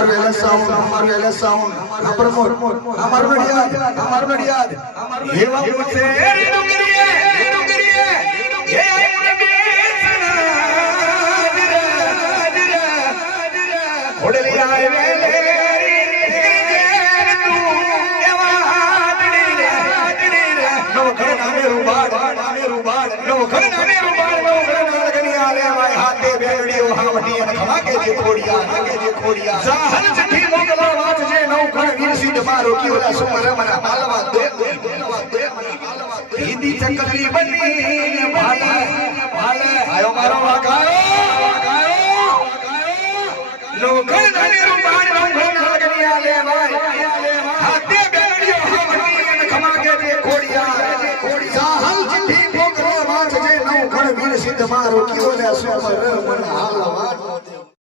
हमारे लसाउन प्रमोद हमार नडियाद हेवा मुझसे डुंगरिए ये घोड़े आए वेले तू एवा नो खरना मेरू बाड़ नो खरना मेरू बाड़ नो खरना लगनी आले भाई हाथे बेड़ियो हावटी खमा के जे खोड़िया साहल चिट्ठी मोकला वात जे नो खण वीर सिंह मारो की वाला सुमर मना मालवा दे हिंदी चकली बनी भाले आयो मारो वागायो नो खरना मेरू बाड़ नो खरना लगनी आले भाई हाथे बेड़ियो हावटी खमा के जे खोड़िया साहल चिट्ठी मोकला वात जे नो खण वीर सिंह मारो की वाला सुमर मना मालवा